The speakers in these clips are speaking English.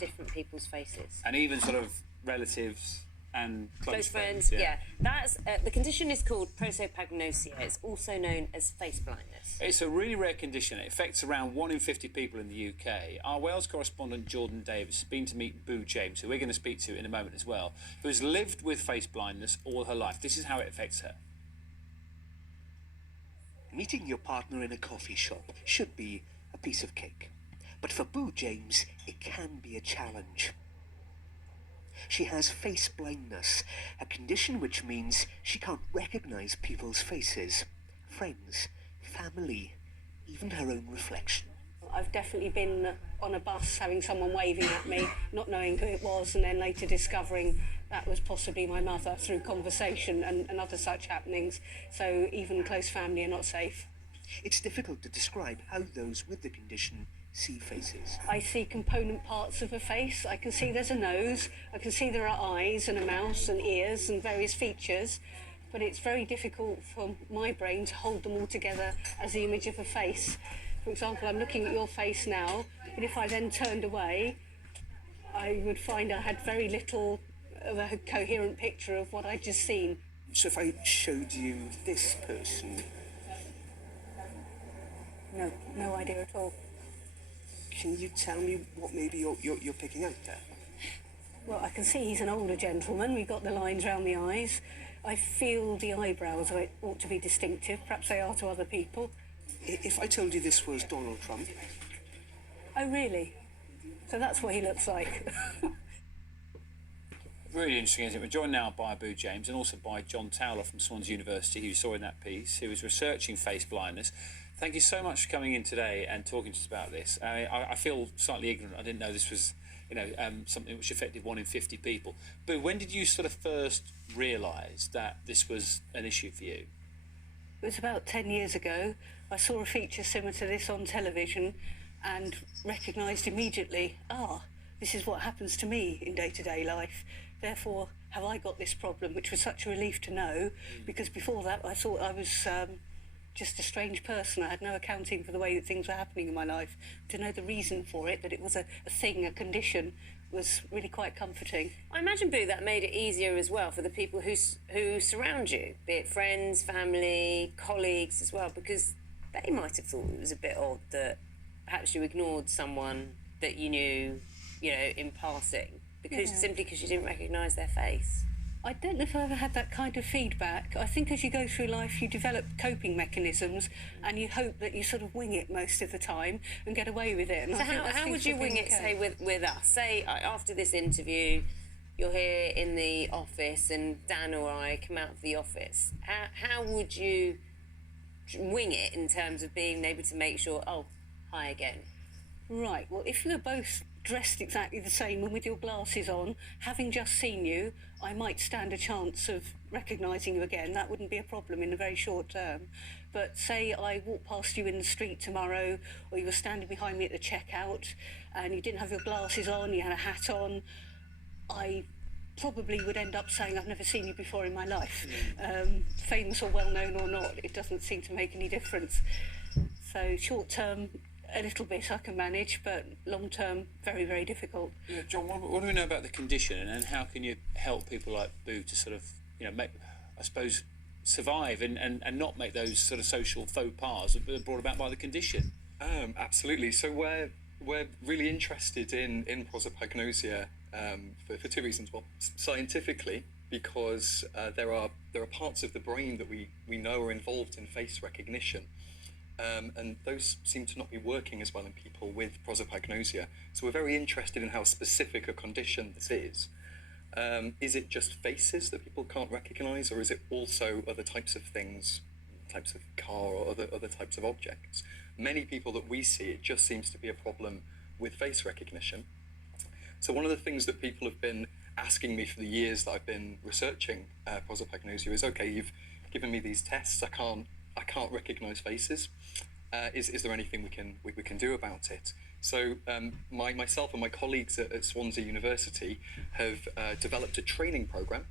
different people's faces. And even sort of relatives and close friends, yeah. That's the condition is called prosopagnosia. It's also known as face blindness. It's a really rare condition. It affects around 1 in 50 people in the UK. Our Wales correspondent Jordan Davis has been to meet Boo James, who we're going to speak to in a moment as well, who has lived with face blindness all her life. This is how it affects her. Meeting your partner in a coffee shop should be a piece of cake. But for Boo James, it can be a challenge. She has face blindness, a condition which means she can't recognise people's faces, friends, family, even her own reflection. I've definitely been on a bus having someone waving at me, not knowing who it was, and then later discovering that was possibly my mother through conversation and other such happenings. So even close family are not safe. It's difficult to describe how those with the condition see faces. I see component parts of a face. I can see there's a nose, I can see there are eyes and a mouth and ears and various features, but it's very difficult for my brain to hold them all together as the image of a face. For example, I'm looking at your face now, but if I then turned away, I would find I had very little of a coherent picture of what I'd just seen. So if I showed you this person... No idea at all. Can you tell me what maybe you're picking out there? Well, I can see he's an older gentleman. We've got the lines round the eyes. I feel the eyebrows ought to be distinctive. Perhaps they are to other people. If I told you this was Donald Trump... Oh, really? So that's what he looks like. Really interesting, isn't it? We're joined now by Boo James and also by John Towler from Swansea University, who you saw in that piece, who is researching face blindness. Thank you so much for coming in today and talking to us about this. I feel slightly ignorant. I didn't know this was, something which affected 1 in 50 people. Boo, when did you sort of first realise that this was an issue for you? It was about 10 years ago. I saw a feature similar to this on television and recognised immediately, this is what happens to me in day-to-day life. Therefore, have I got this problem, which was such a relief to know, because before that I thought I was just a strange person. I had no accounting for the way that things were happening in my life. To know the reason for it, that it was a thing, a condition, was really quite comforting. I imagine, Boo, that made it easier as well for the people who surround you, be it friends, family, colleagues as well, because they might have thought it was a bit odd that perhaps you ignored someone that you knew, in passing, simply because you didn't recognise their face. I don't know if I ever had that kind of feedback. I think as you go through life, you develop coping mechanisms and you hope that you sort of wing it most of the time and get away with it. And so how would you wing it, say, with us? Say, after this interview, you're here in the office and Dan or I come out of the office. How would you wing it in terms of being able to make sure, hi again? Right, well, if we were both dressed exactly the same and with your glasses on, having just seen you, I might stand a chance of recognising you again. That wouldn't be a problem in the very short term. But say I walked past you in the street tomorrow, or you were standing behind me at the checkout and you didn't have your glasses on, you had a hat on, I probably would end up saying I've never seen you before in my life. Famous or well-known or not, it doesn't seem to make any difference. So short term, a little bit I can manage, but long term, very, very difficult. Yeah, John, what do we know about the condition, and how can you help people like Boo to sort of, make, I suppose, survive and not make those sort of social faux pas that are brought about by the condition? Absolutely. So we're really interested in prosopagnosia for two reasons. Well, scientifically, because there are parts of the brain that we know are involved in face recognition. And those seem to not be working as well in people with prosopagnosia. So we're very interested in how specific a condition this is. Is it just faces that people can't recognise, or is it also other types of things, types of car or other types of objects? Many people that we see, it just seems to be a problem with face recognition. So one of the things that people have been asking me for the years that I've been researching prosopagnosia is, okay, you've given me these tests, I can't recognise faces. Is there anything we can do about it? So myself and my colleagues at Swansea University have developed a training programme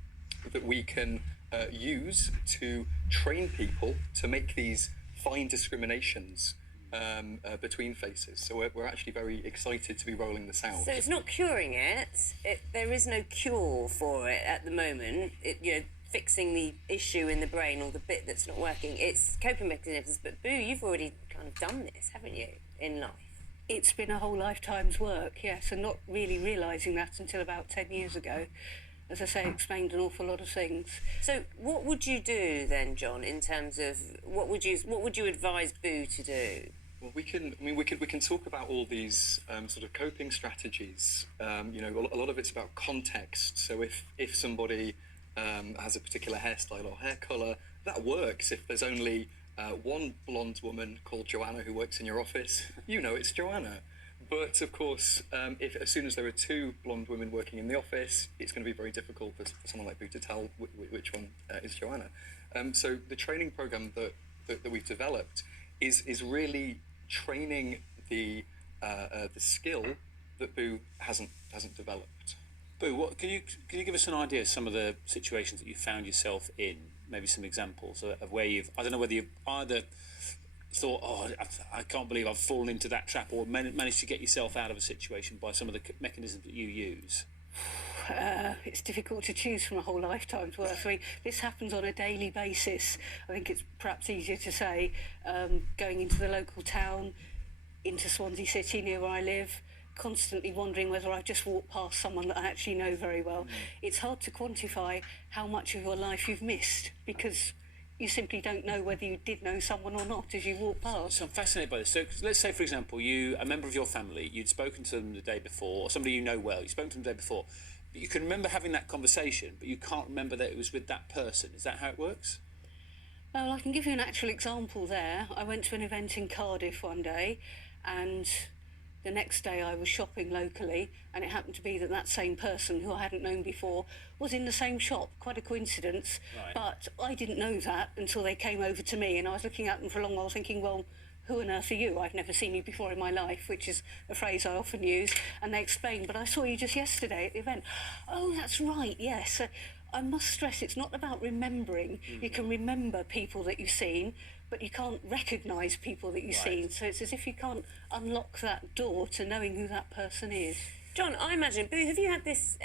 that we can use to train people to make these fine discriminations between faces. So we're actually very excited to be rolling this out. So it's not curing it. There is no cure for it at the moment. Fixing the issue in the brain or the bit that's not working. It's coping mechanisms. But Boo, you've already kind of done this, haven't you, in life? It's been a whole lifetime's work, yes, and not really realising that until about 10 years ago. As I say, explained an awful lot of things. So what would you do then, John, in terms of what would you advise Boo to do? Well, we can talk about all these sort of coping strategies. A lot of it's about context. So if somebody has a particular hairstyle or hair colour, that works. If there's only one blonde woman called Joanna who works in your office, it's Joanna. But of course, if as soon as there are two blonde women working in the office, it's going to be very difficult for someone like Boo to tell which one is Joanna. So the training program that we've developed is really training the skill that Boo hasn't developed. Boo, can you give us an idea of some of the situations that you found yourself in? Maybe some examples of where I don't know whether you've either thought, I can't believe I've fallen into that trap, or managed to get yourself out of a situation by some of the mechanisms that you use. It's difficult to choose from a whole lifetime's worth. I mean, this happens on a daily basis. I think it's perhaps easier to say going into the local town, into Swansea City near where I live, constantly wondering whether I've just walked past someone that I actually know very well. It's hard to quantify how much of your life you've missed, because you simply don't know whether you did know someone or not as you walk past. So I'm fascinated by this. So let's say, for example, a member of your family, you'd spoken to them the day before, or somebody you know well, you spoke to them the day before, but you can remember having that conversation, but you can't remember that it was with that person. Is that how it works? Well, I can give you an actual example there. I went to an event in Cardiff one day, and the next day I was shopping locally, and it happened to be that same person who I hadn't known before was in the same shop. Quite a coincidence. Right. But I didn't know that until they came over to me, and I was looking at them for a long while thinking, well, who on earth are you? I've never seen you before in my life, which is a phrase I often use. And they explained, but I saw you just yesterday at the event. Oh, that's right, yes. I must stress, it's not about remembering. You can remember people that you've seen, but you can't recognise people that you've seen. So it's as if you can't unlock that door to knowing who that person is. John, I imagine, Boo, have you had this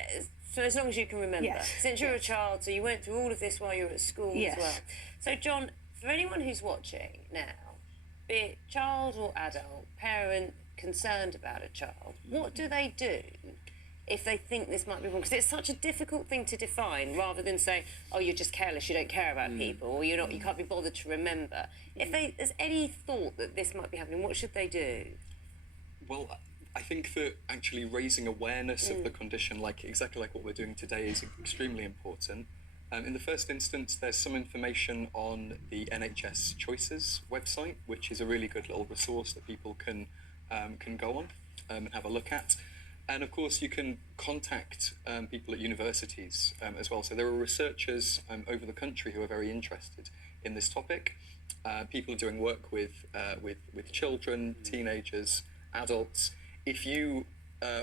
for as long as you can remember? Yes. Since you were a child, so you went through all of this while you were at school Yes. as well. So, John, for anyone who's watching now, be it child or adult, parent concerned about a child, what do they do if they think this might be wrong? Because it's such a difficult thing to define, rather than say, oh, you're just careless, you don't care about people, or you can't be bothered to remember. If there's any thought that this might be happening, what should they do? Well, I think that actually raising awareness of the condition, exactly like what we're doing today, is extremely important. In the first instance, there's some information on the NHS Choices website, which is a really good little resource that people can go on and have a look at. And of course, you can contact people at universities as well. So there are researchers over the country who are very interested in this topic. People are doing work with children, teenagers, adults. If you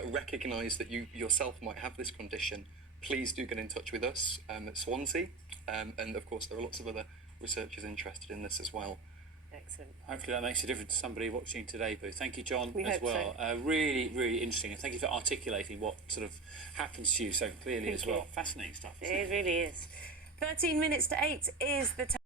recognise that you yourself might have this condition, please do get in touch with us at Swansea. And of course, there are lots of other researchers interested in this as well. Excellent. Hopefully that makes a difference to somebody watching today, Boo. Thank you, John, We as hope well. so. Really, really interesting. And thank you for articulating what sort of happens to you so clearly Thank as well. you. Fascinating stuff, isn't It really is. 13 minutes to 8 is the time.